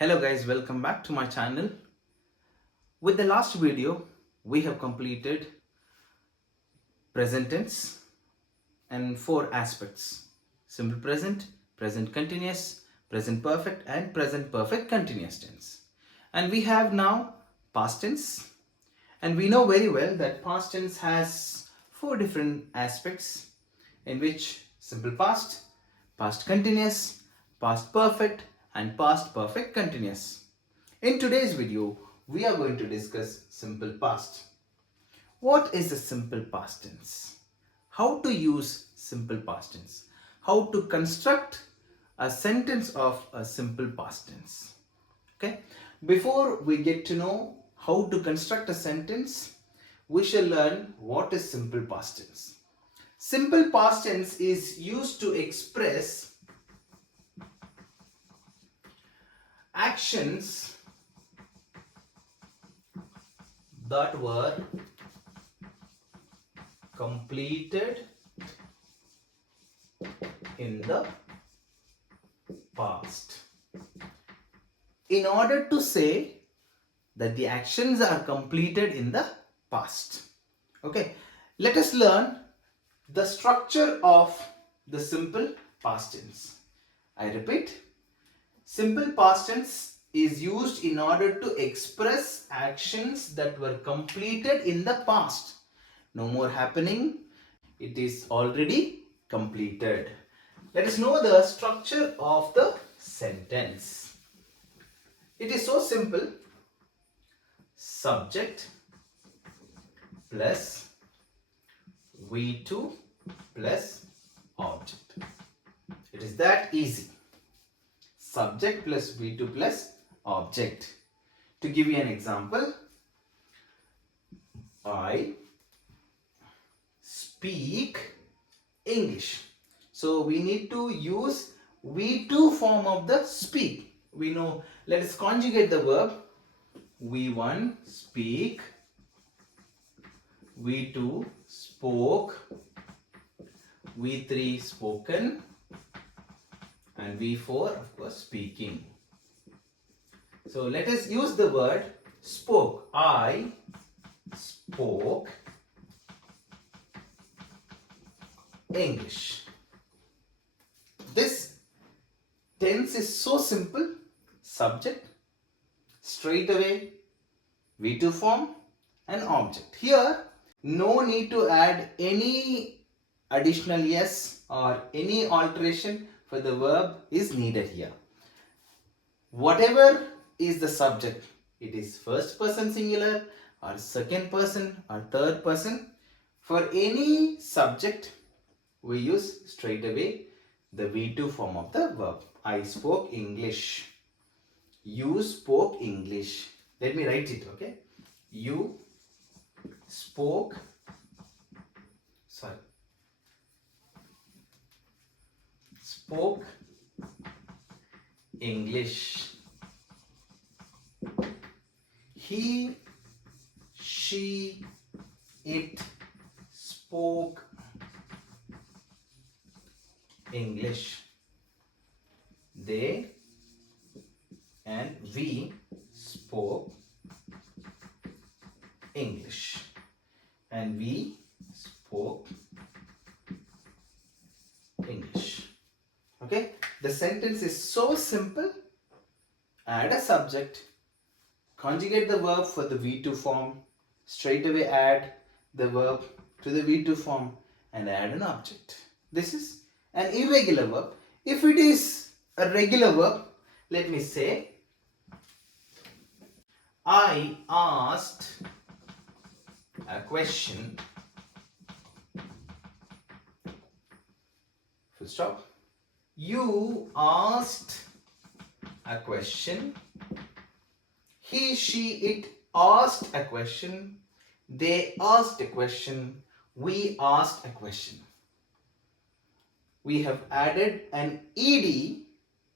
Hello guys, welcome back to my channel. With the last video, we have completed present tense and four aspects: simple present, present continuous, present perfect and present perfect continuous tense. And we have now past tense, and we know very well that past tense has four different aspects in which simple past, past continuous, past perfect and past perfect continuous. In today's video, we are going to discuss simple past. What is the simple past tense? How to use simple past tense? How to construct a sentence of a simple past tense? Okay. Before we get to know how to construct a sentence, we shall learn what is simple past tense. Simple past tense is used to express actions that were completed in the past. In order to say that the actions are completed in the past. Okay, let us learn the structure of the simple past tense. I repeat, simple past tense is used in order to express actions that were completed in the past. No more happening, it is already completed. Let us know the structure of the sentence. It is so simple. Subject plus V2 plus object. It is that easy. Subject plus V2 plus object. To give you an example, I speak English. So we need to use V2 form of the speak. We know, let us conjugate the verb. V1 speak, V2 spoke, V3 spoken, and V4 of course speaking. So let us use the word spoke. I spoke English. This tense is so simple. Subject, straight away V2 form and object. Here no need to add any additional yes or any alteration for the verb is needed here. Whatever is the subject, it is first person singular or second person or third person. For any subject, we use straight away the V2 form of the verb. I spoke English. You spoke English. Let me write it, okay? You spoke, spoke English. He, she, it spoke English. They and we spoke English. And we spoke English. Okay, the sentence is so simple. Add a subject, conjugate the verb for the V2 form, straight away add the verb to the V2 form and add an object. This is an irregular verb. If it is a regular verb, let me say, I asked a question. Full stop. You asked a question. He, she, it asked a question. They asked a question. We asked a question. We have added an ed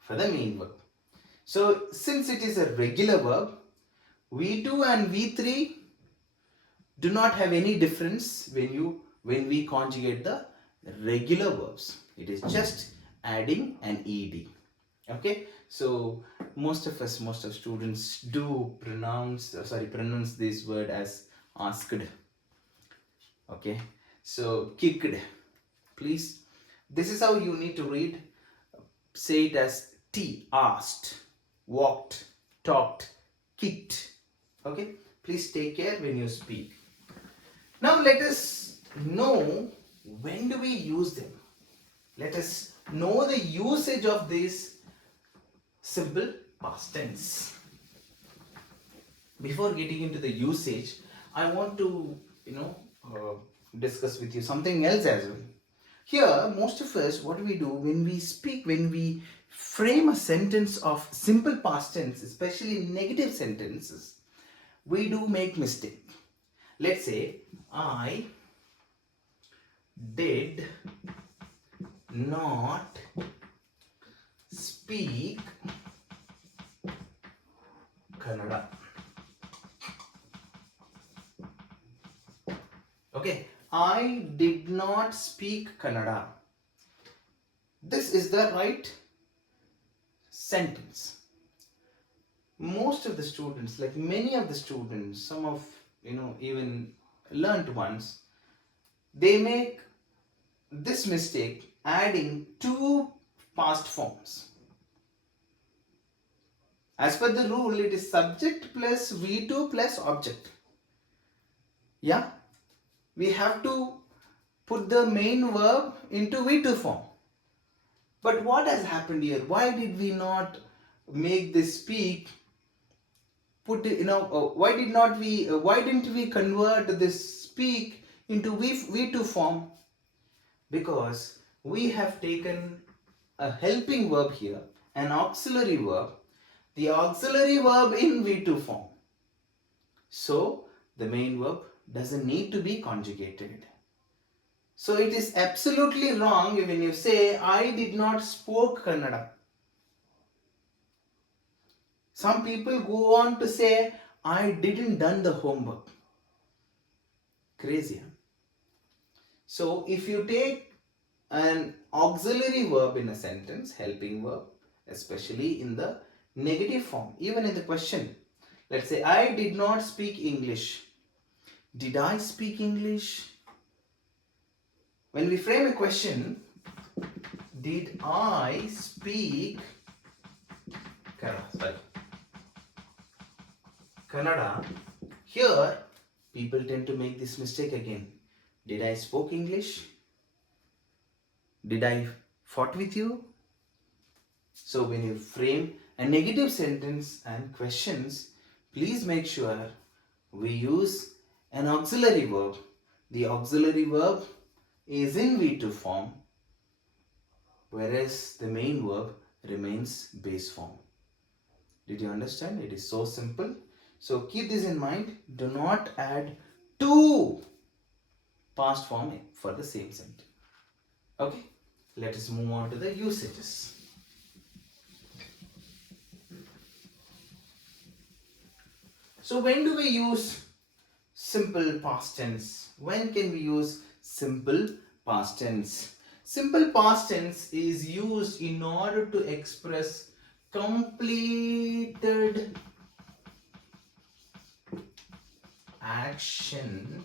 for the main verb. So since it is a regular verb, V2 and V3 do not have any difference when we conjugate the regular verbs. It is just adding an ed. Okay, so most of students do pronounce this word as asked. Okay, so kicked. Please, this is how you need to read. Say it as T, asked, walked, talked, kicked. Okay, please take care when you speak. Now let us know when do we use them. Let us know the usage of this simple past tense. Before getting into the usage, I want to discuss with you something else as well. Here, most of us, what we do when we speak, when we frame a sentence of simple past tense, especially negative sentences, we do make mistake. Let's say, I did not speak Kannada. Okay, I did not speak Kannada. This is the right sentence. Most of the students, like many of the students, some of even learned ones, they make this mistake adding two past forms. As per the rule, it is subject plus V2 plus object. Yeah, we have to put the main verb into V2 form. But what has happened here? Why did we not make this speak? Why didn't we convert this speak into V2 form? Because we have taken a helping verb here, an auxiliary verb, the auxiliary verb in V2 form. So the main verb doesn't need to be conjugated. So it is absolutely wrong when you say, I did not spoke Kannada. Some people go on to say, I didn't done the homework. Crazy, huh? So if you take an auxiliary verb in a sentence, helping verb, especially in the negative form, even in the question, let's say, I did not speak English. Did I speak English? When we frame a question, did I speak Kannada? Here, people tend to make this mistake again. Did I spoke English? Did I fought with you? So when you frame a negative sentence and questions, please make sure we use an auxiliary verb. The auxiliary verb is in V2 form, whereas the main verb remains base form. Did you understand? It is so simple. So keep this in mind. Do not add two past form for the same sentence. Okay, let us move on to the usages. So when do we use simple past tense? When can we use simple past tense? Simple past tense is used in order to express completed action,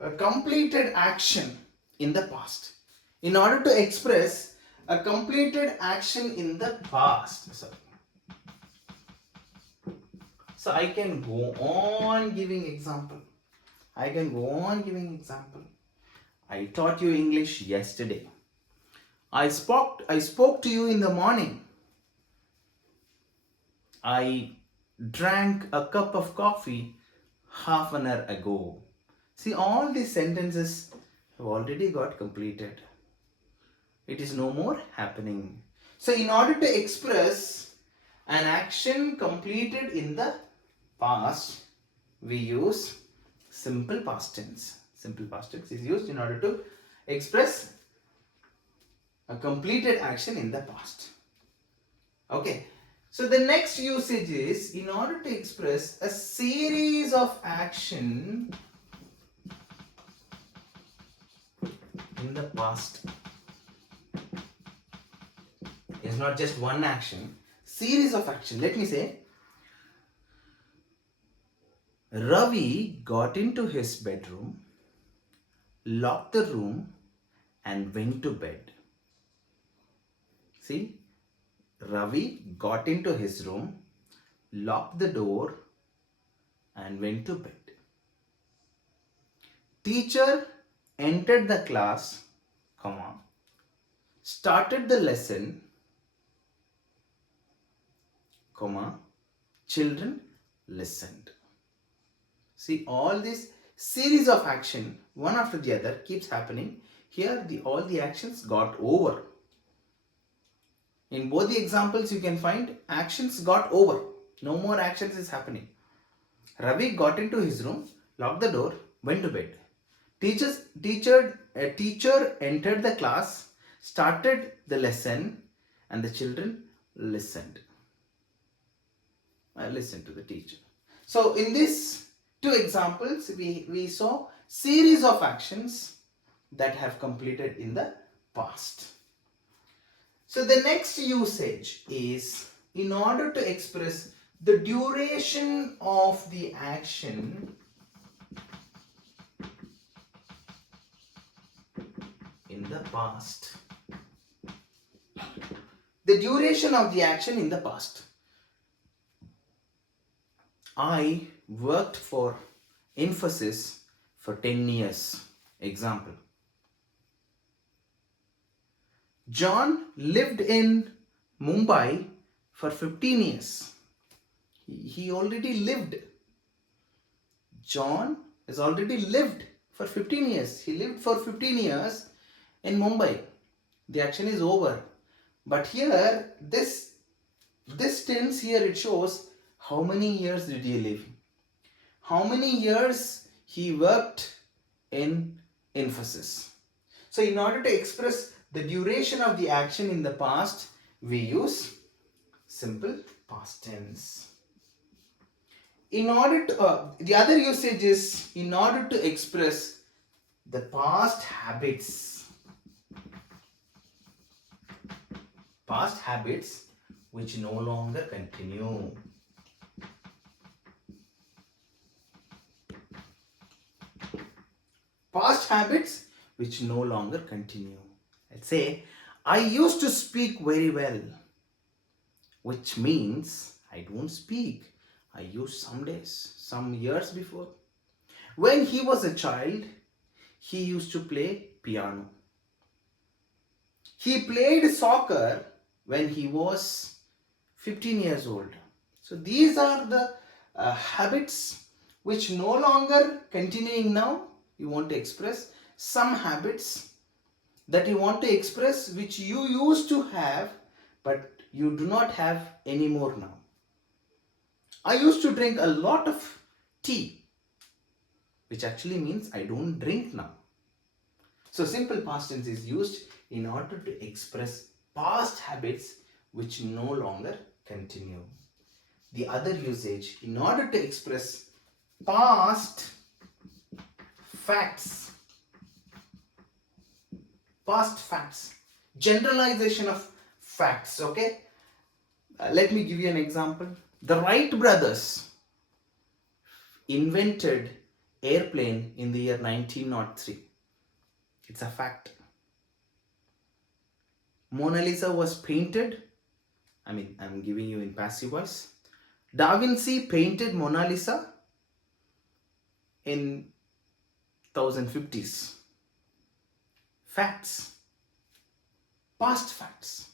a completed action in the past. In order to express a completed action in the past. So I can go on giving example. I taught you English yesterday. I spoke to you in the morning. I drank a cup of coffee half an hour ago. See, all these sentences have already got completed. It is no more happening. So in order to express an action completed in the past, we use simple past tense. Simple past tense is used in order to express a completed action in the past. Okay. So the next usage is in order to express a series of action in the past. It's not just one action, series of action. Let me say, Ravi got into his bedroom, locked the room, and went to bed. See, Ravi got into his room, locked the door, and went to bed. Teacher entered the class, comma, started the lesson, comma, children listened. See, all this series of action, one after the other, keeps happening. Here, all the actions got over. In both the examples, you can find actions got over. No more actions is happening. Ravi got into his room, locked the door, went to bed. Teacher entered the class, started the lesson, and the children listened. Listen to the teacher. So in these two examples, we saw series of actions that have completed in the past. So the next usage is, in order to express the duration of the action in the past. The duration of the action in the past. I worked for Infosys for 10 years. Example. John lived in Mumbai for 15 years. He already lived. John has already lived for 15 years. He lived for 15 years in Mumbai. The action is over. But here, this tense here, it shows how many years did he live. How many years he worked in Infosys. So in order to express the duration of the action in the past, we use simple past tense. In order to, the other usage is in order to express the past habits. Past habits which no longer continue. Past habits which no longer continue. Let's say, I used to speak very well, which means I don't speak. I used some days, some years before. When he was a child, he used to play piano. He played soccer when he was 15 years old. So these are the habits which no longer continuing now. You want to express some habits that you want to express which you used to have but you do not have anymore now. I used to drink a lot of tea, which actually means I don't drink now. So simple past tense is used in order to express past habits which no longer continue. The other usage, in order to express past facts, generalization of facts, okay? Let me give you an example. The Wright brothers invented airplane in the year 1903. It's a fact. Mona Lisa was painted, I'm giving you in passive voice. Da Vinci painted Mona Lisa in 1050s. Facts. Past facts.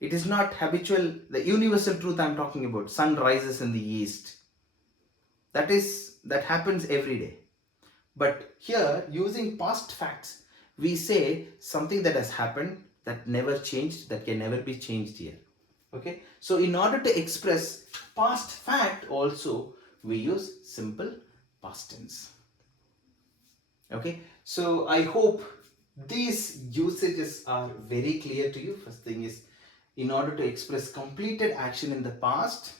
It is not habitual, the universal truth I'm talking about. Sun rises in the east. That happens every day. But here, using past facts, we say something that has happened, that never changed, that can never be changed here. Okay? So in order to express past fact also, we use simple past tense. Okay? So I hope these usages are very clear to you. First thing is, in order to express completed action in the past,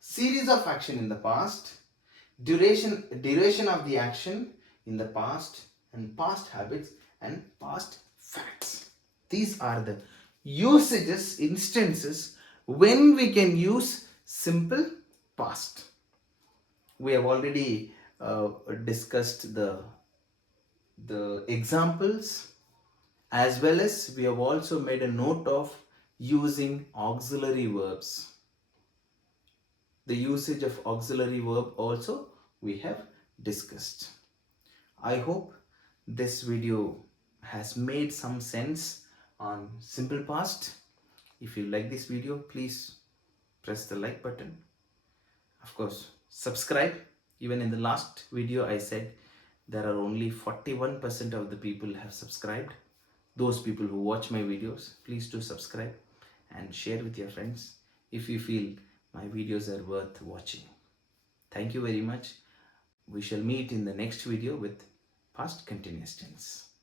series of action in the past, duration of the action in the past, and past habits and past facts. These are the usages, instances when we can use simple past. We have already discussed the examples, as well as we have also made a note of using auxiliary verbs. The usage of auxiliary verb also we have discussed. I hope this video has made some sense on simple past. If you like this video, please press the like button. Of course, subscribe. Even in the last video I said there are only 41% of the people have subscribed. Those people who watch my videos, please do subscribe and share with your friends if you feel my videos are worth watching. Thank you very much. We shall meet in the next video with past continuous tense.